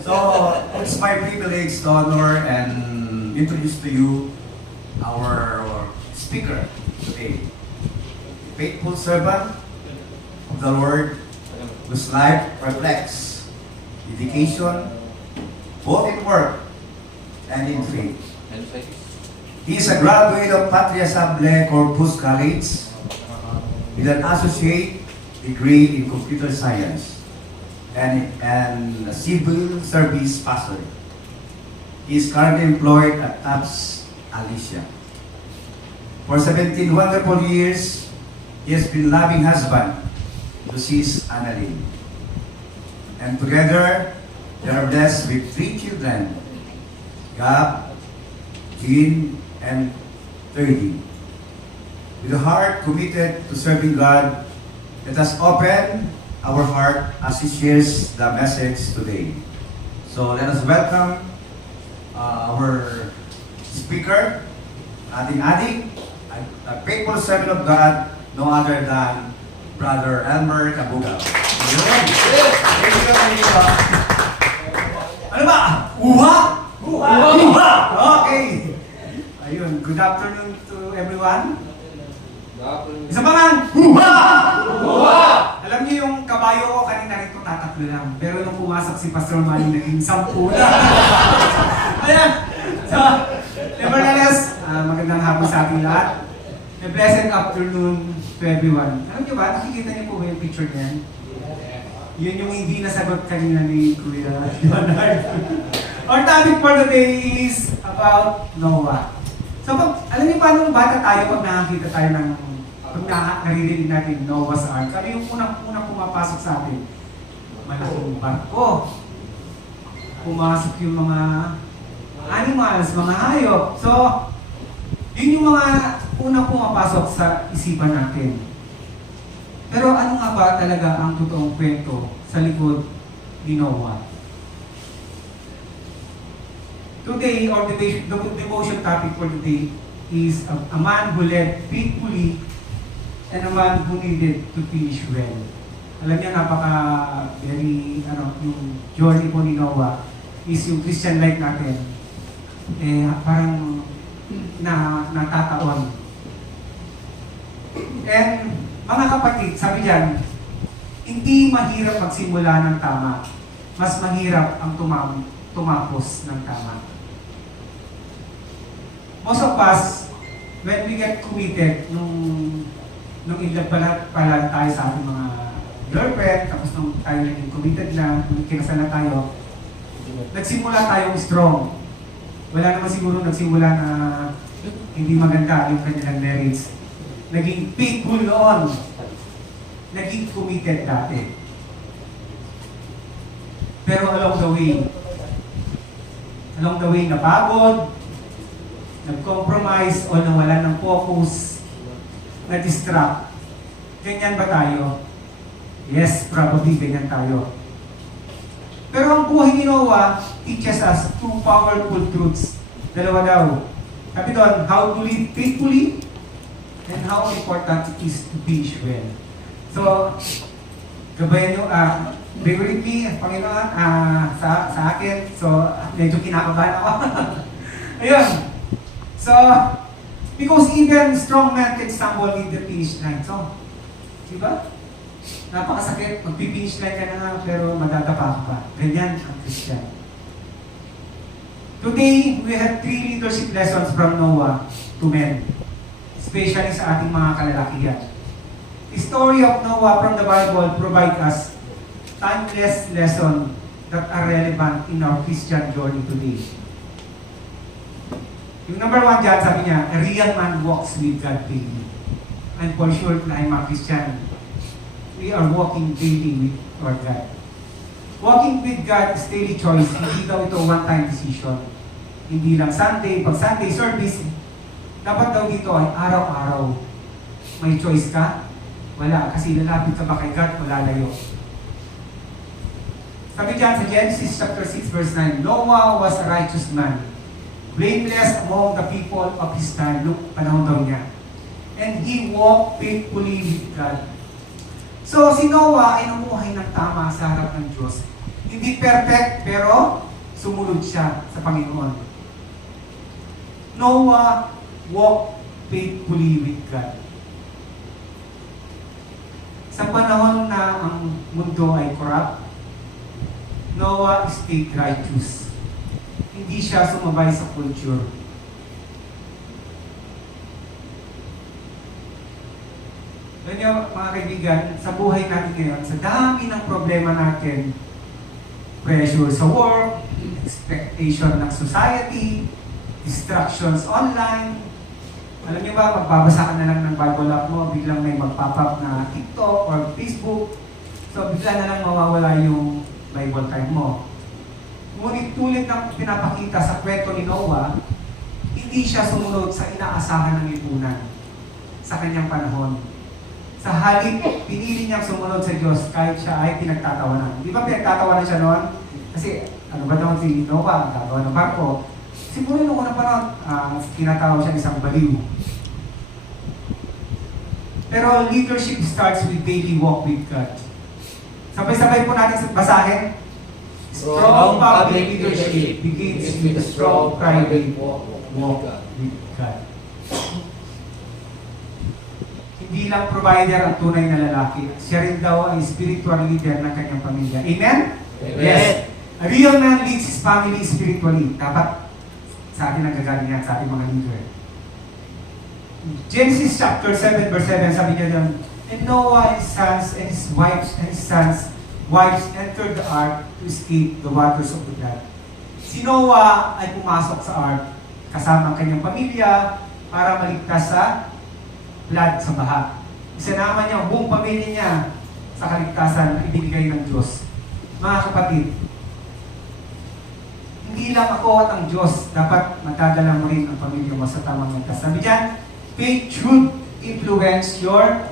So, it's my privilege to honor and introduce to you our speaker today. Faithful servant of the Lord, whose life reflects dedication, both in work and in faith. He is a graduate of Patria Sable Corpus College with an associate degree in computer science and a civil service pastor. He is currently employed at TAPS Alicia. For 17 wonderful years, he has been loving husband to Sis Annalyn. And together, they are blessed with 3 children, Gab, Jean, and 30. With a heart committed to serving God, let us open our heart as he shares the message today. So let us welcome our speaker, ating adik, a faithful servant of God, no other than Brother Elmer Kabugaw. Ano ba? Uha? Uha! Okay. Ayun, good afternoon to everyone. Isa pa man! Uha! Uha! Alam niyo yung kabayo ko kanina rito tatakbo lang. Pero nung pumasok si Pastor Manny, naging 10 na. Ayan! So, nevertheless, magandang hapon sa ating lahat. A blessed afternoon to everyone. Alam niyo ba, nakikita niyo po ba yung picture niyan? Yun yung hindi nasagot kanina ni Kuya Leonard. Our topic for today is about Noah. So, alam niyo ba nung bata tayo, pag nakakita tayo ng naririnig natin Noah's Ark, ano yung unang pumapasok sa atin? Malaking barko. Pumasok yung mga animals, mga hayop. So, yun yung mga unang pumapasok sa isipan natin. Pero ano nga ba talaga ang totoong kwento sa likod ni Noah? Today, our devotion topic for today is a man who led faithfully and a man who needed to finish well. Alam niyo, yung journey po ni Noah is yung Christian life natin. Parang natataon. And mga kapatid, sabi diyan, hindi mahirap magsimula ng tama. Mas mahirap ang tumapos ng tama. Most of us, when we get committed, nung in love pala tayo sa ating mga girlfriend, tapos nung tayo naging committed na, nung kinasal na tayo, nagsimula tayong strong. Wala naman siguro nagsimula na hindi maganda yung kanilang marriage. Naging faithful noon. Naging committed dati. Pero along the way napagod, nag-compromise o nawalan ng focus, na-distract. Ganyan ba tayo? Yes, probably ganyan tayo. Pero ang buhay ni Noah teaches us 2 powerful truths. Dalawa daw. Sabi doon, how to live faithfully and how important it is to finish well. So, gabayan nyo, bear with me, Panginoon, sa akin. So, medyo kinakabahan ako. Ayun. So, because even strong men can stumble in the finish line. So, diba? Napakasakit, magpipinish line ka na nga, pero madadapa ka pa. Ganyan ang Christian. Today, we have 3 leadership lessons from Noah to men, especially sa ating mga kalalakihan. The story of Noah from the Bible provides us timeless lessons that are relevant in our Christian journey today. Yung number 1 dyan, sabi niya, a real man walks with God daily. And for sure, na I'm a Christian, we are walking daily with our God. Walking with God is daily choice. Hindi daw ito one-time decision. Hindi lang Sunday. Pag Sunday service, dapat daw dito ay araw-araw. May choice ka? Wala. Kasi lalapit ka ba kay God, malalayo. Sabi dyan sa Genesis chapter 6 verse 9, Noah was a righteous man, blameless among the people of his time. Look, panahon daw niya. And he walked faithfully with God. So, si Noah ay namuhay ng tama sa harap ng Diyos. Hindi perfect, pero sumunod siya sa Panginoon. Noah walked faithfully with God. Sa panahon na ang mundo ay corrupt, Noah stayed righteous. Hindi siya sumabay sa culture. Ganyan mga kaibigan, sa buhay natin ngayon, sa dami ng problema natin, pressure sa work, expectation ng society, distractions online. Alam niyo ba, magbabasa ka na lang ng Bible app mo, biglang may mag-pop up na TikTok or Facebook. So bigla na lang mawawala yung Bible time mo. Ngunit tulad ng pinapakita sa kwento ni Noah, hindi siya sumunod sa inaasahan ng lipunan sa kanyang panahon. Sa halip, pinili niyang sumunod sa Diyos kahit siya ay pinagtatawanan. Di ba pinagtatawanan siya noon? Kasi ano ba daw si Noah, gagawa ng barko. Siguro nung unang panahon, tinatawag siya isang baliw. Pero leadership starts with daily walk with God. Sabay-sabay po natin basahin. Strong public leadership begins with a strong private walk with God. Hindi lang provider ang tunay na lalaki. Siya rin daw ang spiritual leader ng kanyang pamilya. Amen? Amen. Yes. A real man leads his family spiritually. Dapat sa atin ang gagaling yan, sa ating mga leader. Genesis chapter 7 verse 7, sabi niya doon, and Noah, his sons, and his wives, entered the ark to escape the waters of the flood. Si Noah ay pumasok sa ark kasama ang kanyang pamilya para maligtas sa flood, sa baha. Isinama niya ang buong pamilya niya sa kaligtasan na ibinigay ng Diyos. Mga kapatid, hindi lang ako at ang Diyos, dapat matadala mo rin ang pamilya mo sa tamang ligtas. Sabi diyan, faith should influence your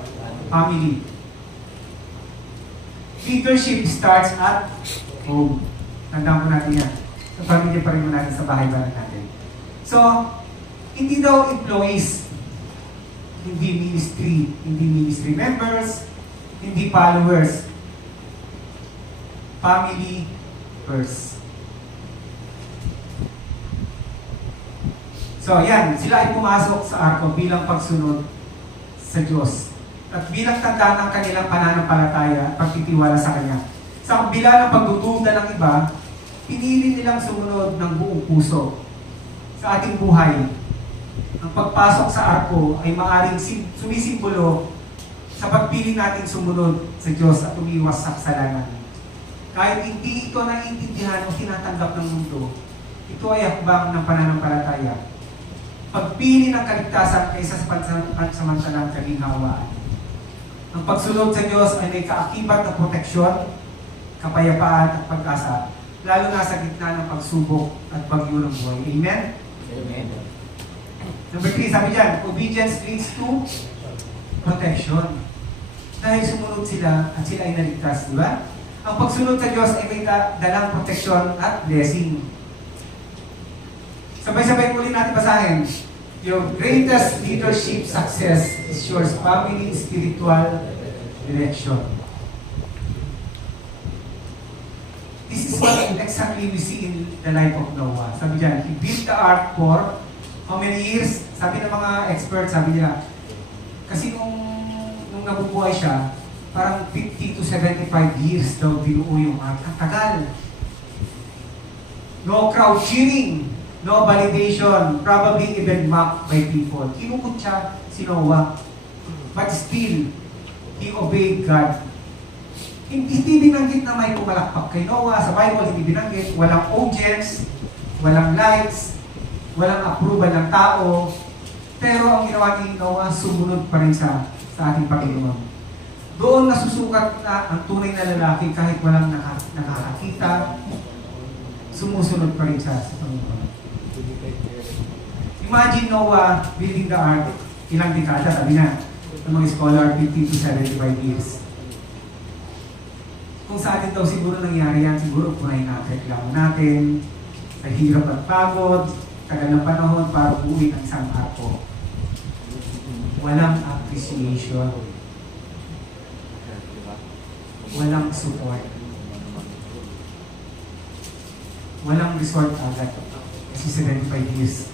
family. Leadership starts at home. Tandaan po natin yan. Sa pamilya pa rin mo natin, sa bahay pa rin natin. So, hindi daw employees, hindi ministry members, hindi followers. Family first. So, yan. Sila ay pumasok sa arko bilang pagsunod sa Diyos. At bilang tanda ng kanilang pananampalataya at pagtitiwala sa Kanya. Sa kabila ng pagdududa ng iba, pinili nilang sumunod ng buong puso sa ating buhay. Ang pagpasok sa arko ay maaaring sumisimbolo sa pagpili natin sumunod sa Diyos at umiwas sa kasalanan. Kahit hindi ito naiintindihan o tinatanggap ng mundo, ito ay hakbang ng pananampalataya. Pagpili ng kaligtasan kaysa sa pansamantalang kaginhawaan. Ang pagsunod sa Diyos ay may kaakibat na proteksyon, kapayapaan at pag-asa, lalo na sa gitna ng pagsubok at bagyo ng buhay. Amen? Amen. Number 3, sabi dyan, obedience leads to protection. Dahil sumunod sila at sila ay naligtas, di ba? Ang pagsunod sa Diyos ay may dalang proteksyon at blessing. Sabay-sabay ulit natin basahin. Your greatest leadership success is your family spiritual direction. This is what exactly we see in the life of Noah. Sabi dyan, he built the ark for how many years? Sabi ng mga experts, sabi nila, kasi nung nabubuhay siya, parang 50 to 75 years daw binuo yung ark. Ang tagal. No crowd cheering. No validation, probably even mocked by people. Kinukot siya si Noah. But still, he obeyed God. Hindi binanggit na may pumalakpak kay Noah. Sa Bible, hindi binanggit. Walang audience, walang likes, walang approval ng tao. Pero ang ginawa ni Noah, sumunod pa rin sa ating Panginoon. Doon nasusukat na ang tunay na lalaki kahit walang nakakakita, sumusunod pa rin siya sa Panginoon. Imagine Noah building the ark, ilang dekada, sabi na, ng mga scholar, 50 to 75 years. Kung sa atin daw siguro nangyari yan, siguro punayin natin, reklamo natin, sa hirap at pagod, tagal ng panahon para buuin ang isang arko. Walang appreciation. Walang support. walang resort agad. Kasi 75 years.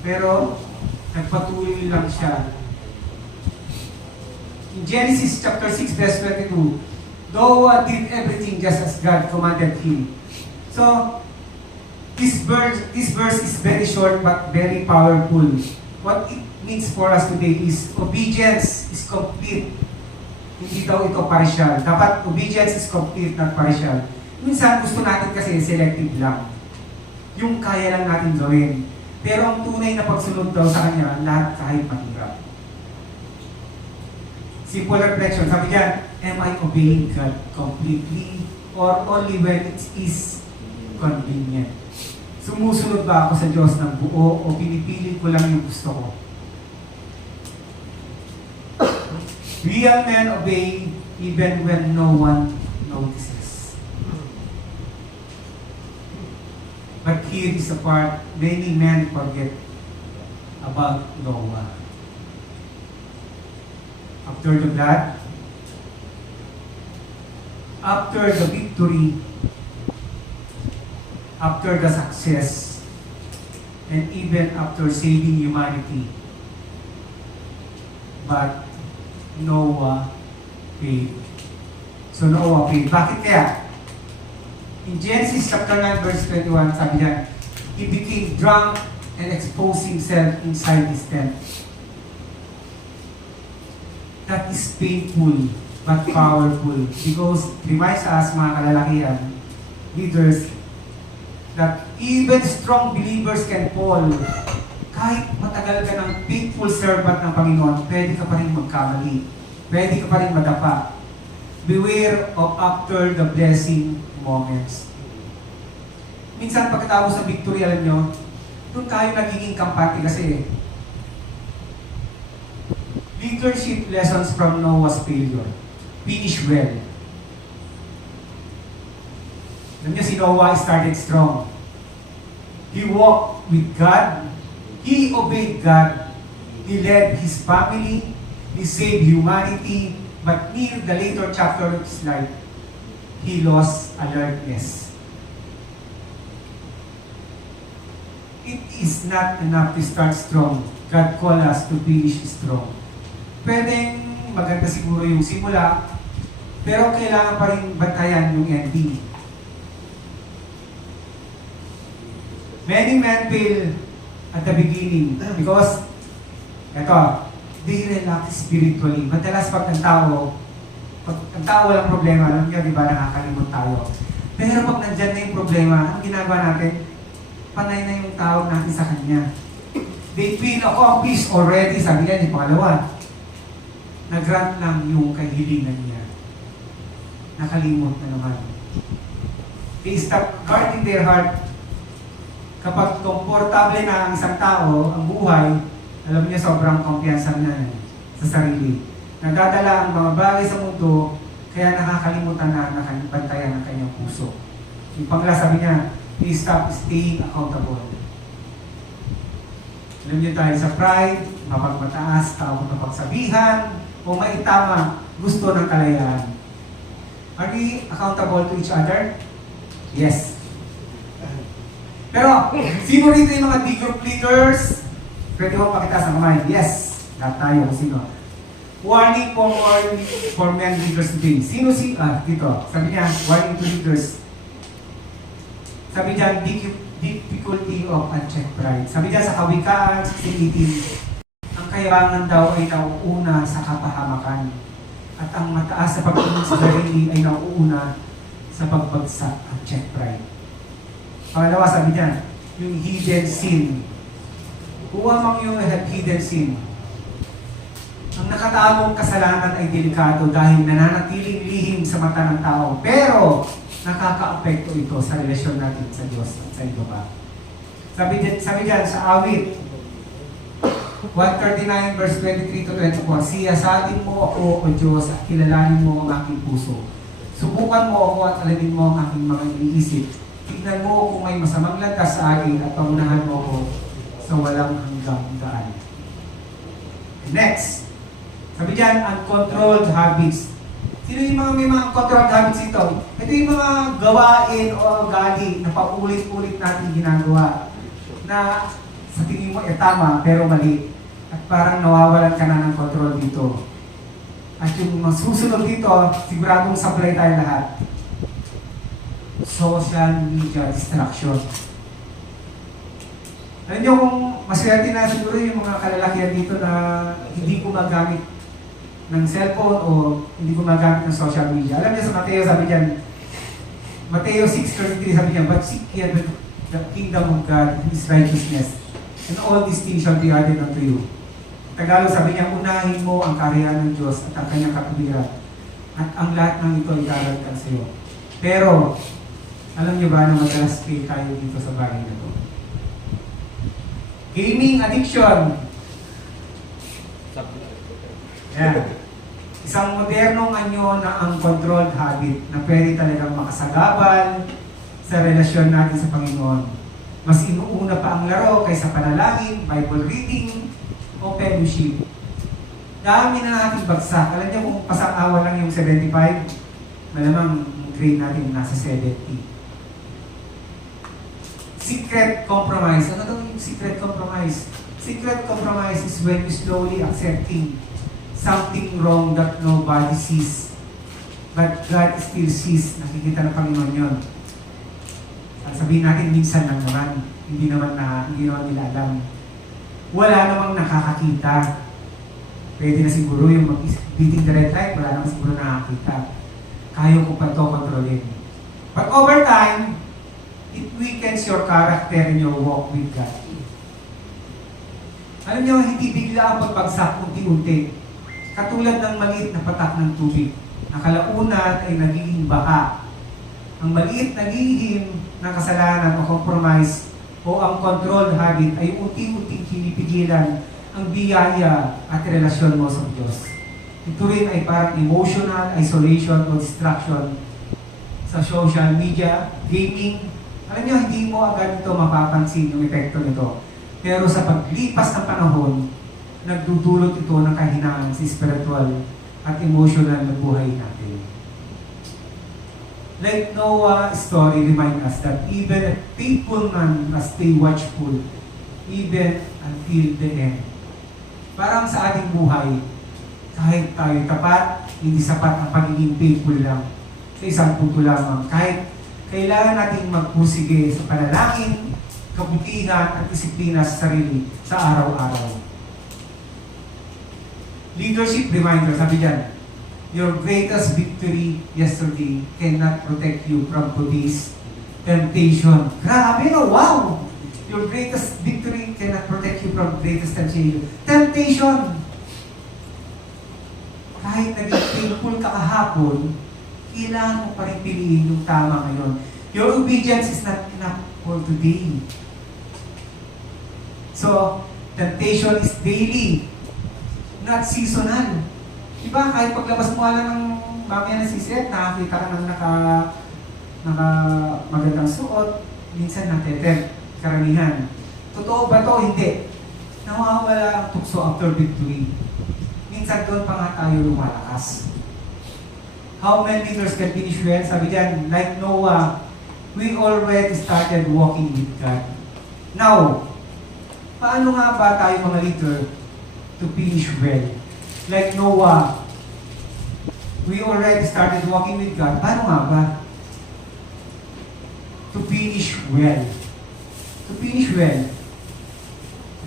Pero, nagpatuloy lang siya. In Genesis chapter 6 verse 22, Noah did everything just as God commanded him. So, this verse is very short but very powerful. What it means for us today is obedience is complete. Hindi daw ito partial. Dapat obedience is complete, not partial. Minsan gusto natin kasi selective lang. Yung kaya lang natin gawin. Pero ang tunay na pagsunod daw sa Kanya, lahat kahit mahirap. Simple reflection. Sabi niya, am I obeying God completely or only when it is convenient? Sumusunod ba ako sa Diyos ng buo o pinipili ko lang yung gusto ko? Real men obey even when no one notices. But here is a part many men forget about Noah. After the flood, after the victory, after the success, and even after saving humanity. But Noah failed. So Noah failed. Bakit kaya? In Genesis chapter 9 verse 21, sabi niya, he became drunk and exposed himself inside his tent. That is painful but powerful because reminds us, mga kalalakihan, leaders, that even strong believers can fall. Kahit matagal ka ng faithful servant ng Panginoon, pwede ka pa rin magkamali. Pwede ka pa rin madapa. Beware of after the blessing moments. Minsan pagkatapos ng victory, alam nyo, doon tayo nagiging kampante kasi leadership lessons from Noah's failure. Finish well. Alam niyo, si Noah started strong. He walked with God. He obeyed God. He led his family. He saved humanity. But near the later chapter of his life, he lost alertness. It is not enough to start strong. God called us to finish strong. Pwedeng maganda siguro yung simula, pero kailangan pa rin bantayan yung ending. Many men fail at the beginning because, they relax spiritually. Madalas pag ang tao walang problema, alam niyo, di ba, nakakalimot tayo. Pero pag nandyan na yung problema, ang ginagawa natin, panay na yung tawag natin sa Kanya. They feel accomplished already, sabi niya, yung pangalawa. Nag-grant lang yung kahilingan niya. Nakalimot na naman. They stop guarding their heart. Kapag komportable na ang isang tao, ang buhay, alam niya sobrang kumpiyansa na sa sarili. Nagdadala ang mga bagay sa mundo, kaya nakakalimutan na nakabantayan ang kanyang puso. Yung pangla, sabi niya, they stop staying accountable. Alam niyo tayo sa pride, mapagmataas, tao na pagsabihan, o maitama, gusto ng kalayaan. Are we accountable to each other? Yes. Pero, sino rito yung mga group leaders? Pwede mo pakita sa kamay. Yes. Lahat tayo kung sino. Warning for men leaders today. Sino dito. Sabi niya, warning to leaders. Sabi niya, difficulty of unchecked pride. Sabi niya sa Kawikaan 16:18, ang kayabangan daw ay nauuna sa kapahamakan. At ang mataas sa pagtingin sa sarili ay nauuna sa pagbagsak at check pride. Pangalawa, sabi niya, yung hidden sin. Kung amang yung hidden sin, ang nakatagong kasalanan ay delikado dahil nananatiling lihim sa mata ng tao. Pero, nakaka-apekto ito sa relasyon natin sa Diyos at sa iba pa. Sabi diyan sa awit, 139 verse 23 to 24, siyasatin mo ako, O Diyos, at kilalanin mo ang aking puso. Subukan mo ako at alamin mo ang aking mga iniisip. Tignan mo kung may masamang landas sa akin at pangunahan mo ako sa walang hanggang daan. Next, sabi diyan, uncontrolled habits. Sino yung mga may mga controlled habits ito? Ito yung mga gawain o ugali na paulit-ulit natin ginagawa na sa tingin mo tama pero mali. At parang nawawalan ka na ng control dito. At yung mga susunod dito, siguradong supply tayo lahat. Social media distraction. Alam niyo kung maswerte na siguro yung mga kalalakihan dito na hindi gumagamit ng cellphone o hindi gumagamit ng social media. Alam niyo sa Mateo sabi diyan, Mateo 6:33 sabi niya, but seek ye the kingdom of God and His righteousness, and all these things shall be added unto you. Tagalog sabi niya, unahin mo ang kaharian ng Diyos at ang kanyang katuwiran, at ang lahat ng ito ay darating sa iyo. Pero, alam niyo ba na madalas fail tayo dito sa bagay na ito? Gaming addiction. Yan. Isang modernong anyo na ang controlled habit na pwede talagang makasagabal sa relasyon natin sa Panginoon. Mas inuuna pa ang laro kaysa panalangin, Bible reading, o fellowship. Dami na nating bagsak. Alam niyo kung pasang-awa lang yung 75, malamang grade natin nasa 70. Secret compromise. Ano daw yung secret compromise? Secret compromise is when you slowly accepting something wrong that nobody sees. But God still sees. Nakikita ng Panginoon yun. Sabihin natin minsan lang naman. Hindi naman nila alam. Wala namang nakakakita. Pwede na siguro yung beating the red light, wala namang siguro nakakita. Kaya ko pa ito kontrolin. But over time, it weakens your character in your walk with God. Alam niyo, hindi bigla ang pagbagsak unti-unti. Katulad ng maliit na patak ng tubig. Nakalaunan ay nagiging baha. Ang maliit na lihim ng kasalanan o compromise o ang controlled habit ay unti-unting pinipigilan ang biyaya at relasyon mo sa Diyos. Ito rin ay parang emotional isolation o distraction sa social media, gaming. Alam niyo, hindi mo agad ito mapapansin yung epekto nito. Pero sa paglipas ng panahon, nagdudulot ito ng kahinaan sa spiritual at emotional na buhay natin. Like Noah's story remind us that even a faithful man must stay watchful even until the end. Parang sa ating buhay, kahit tayo tapat, hindi sapat ang pagiging faithful lang. Sa isang punto lamang, kahit kailangan nating magpusige sa panalangin, kabutihan at disiplina sa sarili sa araw-araw. Leadership reminder, sabi dyan, your greatest victory yesterday cannot protect you from today's temptation. Grabe, no? Wow! Your greatest victory cannot protect you from greatest temptation. Temptation! Kahit naging painful ka kahapon, kailangan mo pa rin piliin yung tama ngayon. Your obedience is not enough for today. So, temptation is daily, not seasonal. Diba, kahit paglabas mo lang ng mamaya ng siset, nakakita ka ng naka magandang suot, minsan natetempt, karamihan. Totoo ba to? Hindi. Nawawala ang tukso after victory. Minsan doon pa nga tayo lumalakas. How many leaders can finish well? Sabi dyan, like Noah, we already started walking with God. Now, paano nga ba tayo mga leader to finish well? Like Noah, we already started walking with God. Paano nga ba? To finish well. To finish well.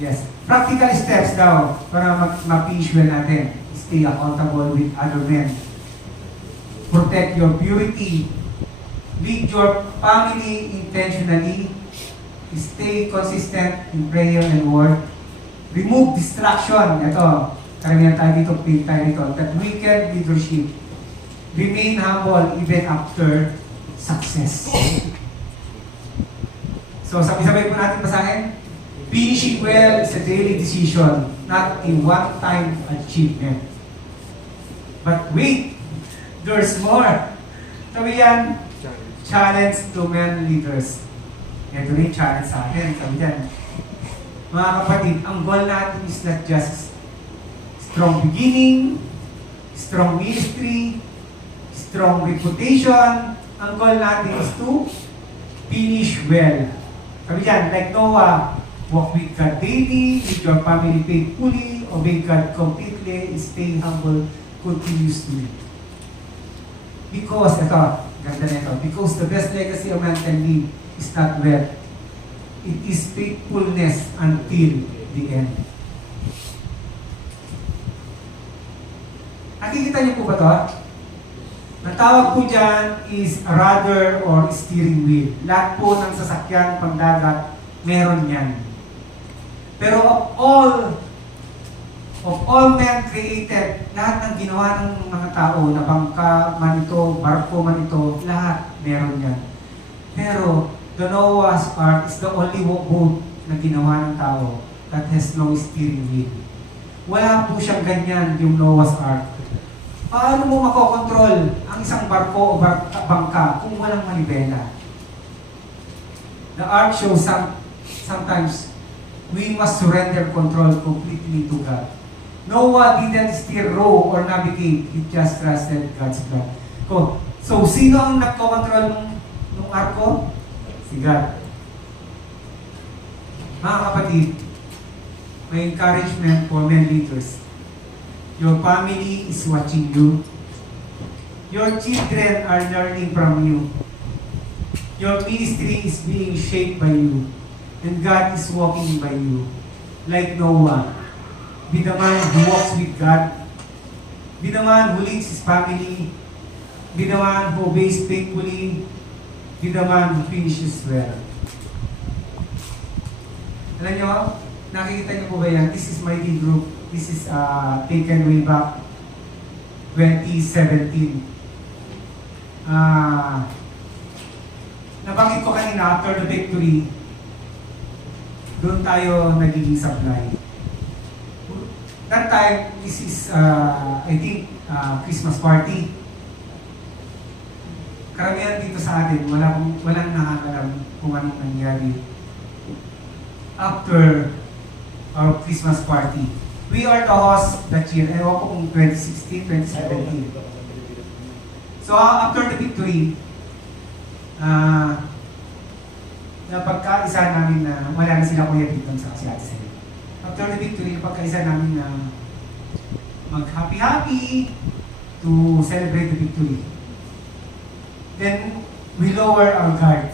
Yes. Practical steps daw para ma-finish well natin. Stay accountable with other men. Protect your purity. Lead your family intentionally. Stay consistent in prayer and word. Remove distraction. Ito, karamihan tayo dito, pin tayo dito. That weekend leadership. Remain humble even after success. So, sabay-sabay po natin basahin. Finishing well is a daily decision, not a one-time achievement. But wait, there's more. Sabi yan, challenge to men leaders. Ito rin challenge sa akin. Sabi yan, mga kapatid, ang goal natin is not just strong beginning, strong ministry, strong reputation. Ang goal natin is to finish well. Sabi dyan, like Noah, walk with God daily, with your family faithfully, obey God completely, stay humble continuously. Because, ito, ganda na ito, because the best legacy a man can leave is not wealth. It is faithfulness until the end. Nakikita niyo po ba ito? Ang tawag po dyan is a rudder or steering wheel. Lahat po ng sasakyan pangdagat, meron yan. Pero of all men created, lahat ng ginawa ng mga tao, na bangka man ito, barko man ito, lahat meron yan. Pero the Noah's Ark is the only boat na ginawa ng tao that has no steering wheel. Wala po siyang ganyan yung Noah's Ark. Paano mo makokontrol ang isang barko o bangka kung walang manibela? The Ark shows sometimes we must surrender control completely to God. Noah didn't steer, row, or navigate. He just trusted God's plan. So, sino ang nagkocontrol ng arko? Si God. Mga kapatid, may encouragement for men leaders. Your family is watching you. Your children are learning from you. Your ministry is being shaped by you. And God is walking by you. Like Noah. Be the man who walks with God. Be the man who leads his family. Be the man who obeys faithfully. Be the man who finishes well. Alam nyo, nakikita niyo po ba yan? This is Mighty Group. This is taken way back 2017. Nabanggit ko kanina, after the victory, doon tayo nagiging supply. That time, this is, I think, Christmas party. Karamihan dito sa atin, walang nakakalam kung anong nangyari after our Christmas party. We are the host that year. Ewan ko kung 2016, 2017. So, after the victory, napagkaisa namin na wala na sila Kuya Dito sa si Ate Sel. After the victory, napagkaisa namin na mag-happy-happy to celebrate the victory. Then, we lower our guard.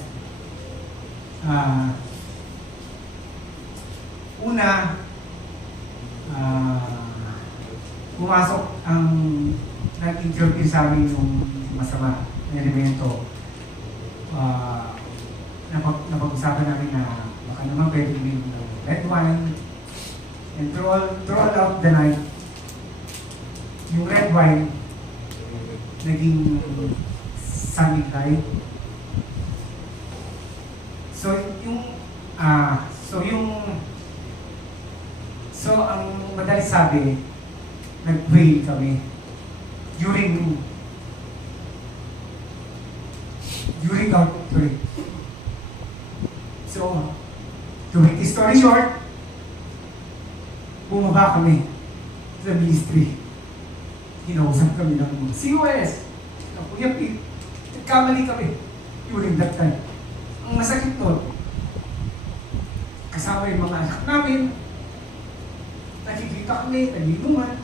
Pumasok ang nag-interview sa amin yung masama na elemento. Napag-usapan namin na baka naman pwede yung red wine. And throughout the night, yung red wine naging sunny light. So ang madaling sabi, nag-pray kami during our pray. So, to make the story short, bumaba kami sa ministry. Kinausap kami ng COS, ng Kuya Pete. Nagkamali kami during that time. Ang masakit doon, kasama yung mga anak namin, nakikita kami, naginuman.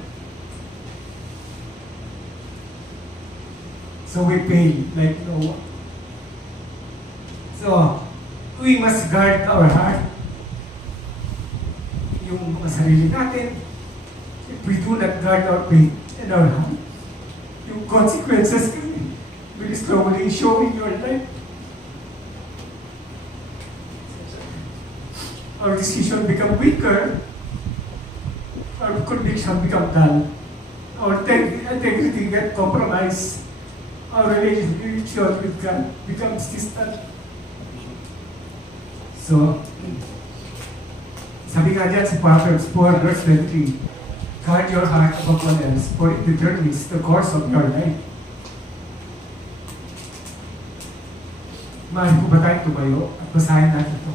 So we pay like Noah. So, we must guard our heart. Yung mga sarili natin, if we do not guard our faith and our heart, yung consequences will slowly show in your life. Our decision become weaker, our conviction become dull, our integrity get compromised, our relationship with God becomes distant. So, sabi nga dyan sa Proverbs 4 verse 23, guard your heart above all else, for it determines the course of your life. Maaari po ba tayo tumayo at basahin natin ito?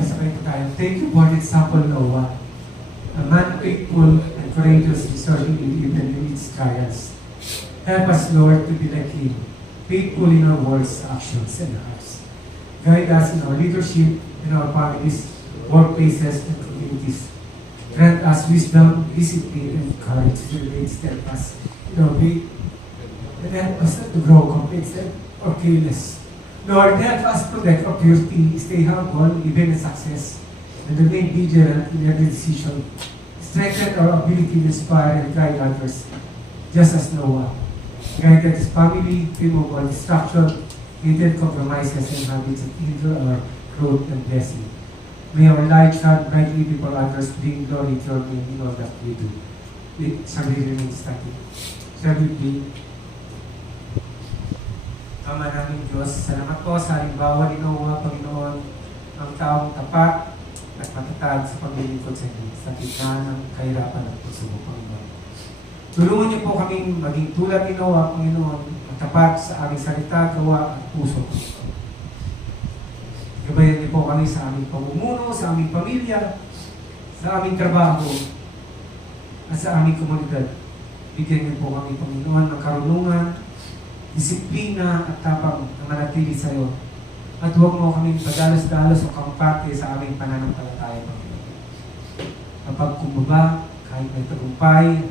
Masakay po tayo. Thank you for this example, Noah. A man faithful and courageous, resolving even in its trials. Help us, Lord, to be like Him, faithful in our words, actions, and hearts. Guide us in our leadership, in our families, workplaces, and communities. Grant us wisdom, discipline, and courage to remain steadfast in our faith, and help us not to grow complacent or careless. Lord, help us protect our purity, stay humble, even in success, and remain vigilant in every decision. Strengthen our ability to inspire and guide others, just as Noah. Guide his family, remove all distraction, hidden compromises, and habits that hinder our growth and blessing. May our light shine brightly before others, bring glory to your name in all that we do. Shall we remain static? Shall we be? Ama namin Diyos, salamat po sa halimbawa ni Noah, Panginoon, ang taong tapat at matatag sa paglilingkod sa inyo sa gitna ng kahirapan at pagsubok, Panginoon. Tulungan niyo po kaming maging tulad ni Noah, Panginoon, ang tapat sa aming salita, gawa at puso. Gabayan niyo po kami sa aming pamumuno, sa aming pamilya, sa aming trabaho, at sa aming komunidad. Bigyan niyo po kami, Panginoon, ng karunungan, disiplina at tapang na manatili sa iyo. At huwag mo kaming padalos-dalos o kamparte sa aming pananampalataya, Panginoon. Kapag kumbaba, kahit may tagumpay,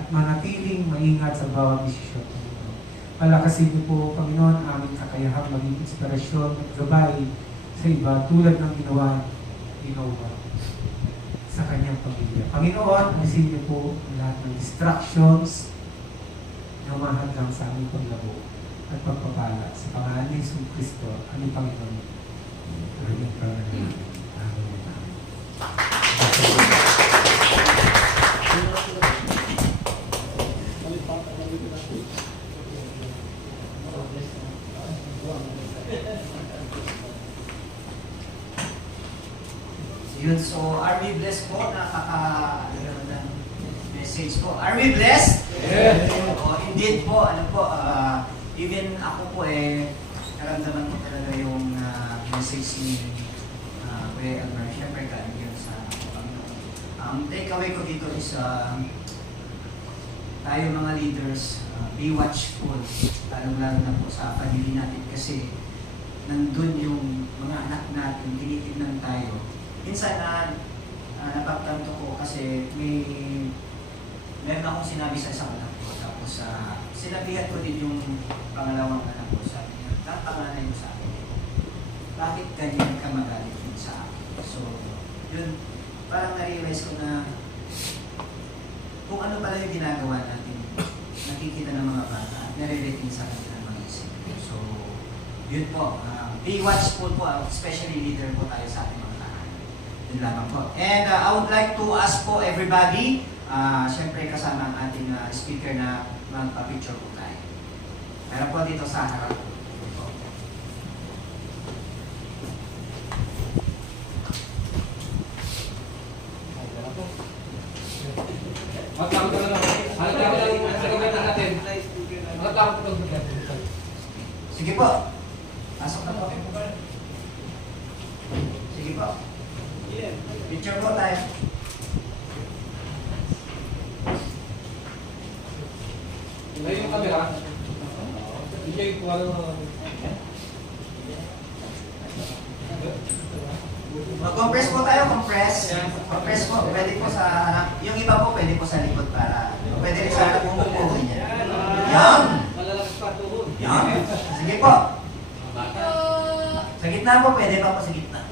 at manatiling maingat sa bawat desisyon, Panginoon. Palakasin niyo po, Panginoon, aming kakayahang maging inspirasyon at gabay sa iba tulad ng ginawa ni Noah sa kanyang pamilya. Panginoon, alisin niyo po ang lahat ng distractions na mahadlang sa aming paglabo at pagpapala sa pangalan ni Jesus Cristo, aming Panginoon. Amen. Yun, so are we blessed po? Message po. Are we blessed? Yes. Indeed po, ano po, even ako po naramdaman ko talaga yung message ni Kuya Elmer. Siyempre galing yun sa Panginoon. Take away ko dito is tayo mga leaders, be watchful, lalo-lalo na po sa pamilya natin kasi nandun yung mga anak natin, tinitignan tayo. Minsan napagtanto ko kasi meron akong sinabi sa isang anak ko, tapos sinabihan ko din yung pangalawang anak ko, sabi niya, tatanganan mo sa akin. Bakit ganyan ka magalit din sa akin? So, yun, parang na-realize ko na kung ano pala yung ginagawa natin, nakikita ng mga bata at nare-retain sa kanilang mga isip. So, yun po, be watchful po, especially leader po tayo sa ating mga tahanan. Yun lamang po. And I would like to ask po everybody, siyempre kasama ang ating speaker na magpa-picture po tayo. Meron po dito sa harap. Sige po. Pasok na po. Sige po. Picture po tayo. Ngayon yung camera. Hindi ko alam. Mag-compress po tayo, compress. Compress po, pwede po sa harap. Yung iba po, pwede po sa likod para. Pwede rin sa harap kung pupuhin niya. Yan! Malalakas pa tuhod. Yan! Sige po. Sa gitna po, pwede pa po sa gitna.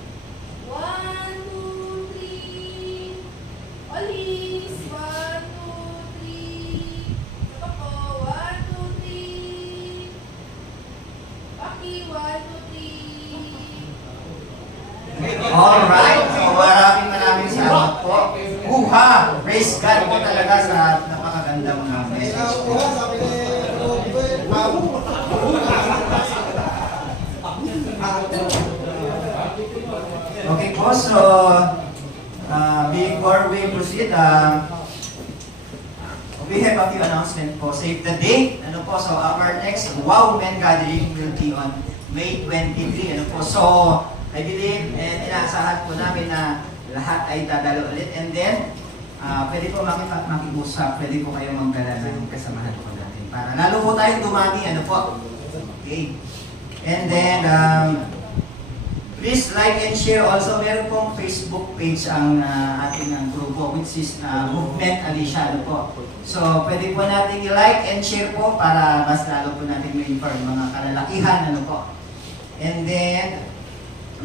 1, 2, 3. Olis. 1, 2, 3. Saka po. 1, 2, 3. Paki. 1, 2, 3. Alright. So, maraming salamat po. Uha! Praise God po talaga sa napakagandang message po. Okay po, so before we proceed, we have a few announcements po. Save the date. Ano po, so our next Wow Men Gathering will be on May 23. Ano po, so I believe and inaasahan po namin na lahat ay dadalo ulit. And then, pwede po makiusap, pwede po kayo magdala ng kasamahan po natin. Para lalo po tayong dumami, ano po. Okay. And then, please like and share also. Meron pong Facebook page ang ating grupo, which is Movement Alicia, ano po. So, pwede po natin i-like and share po para mas lalo po natin ma-inform mga kalalakihan, ano po. And then,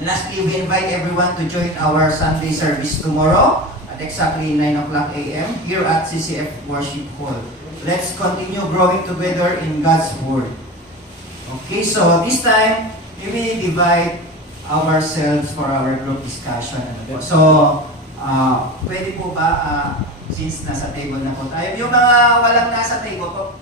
lastly, we invite everyone to join our Sunday service tomorrow at exactly 9 o'clock a.m. here at CCF Worship Hall. Let's continue growing together in God's Word. Okay, so this time, we will divide ourselves for our group discussion. Ano po. So, pwede po ba, since nasa table na po tayo, yung mga walang nasa table po,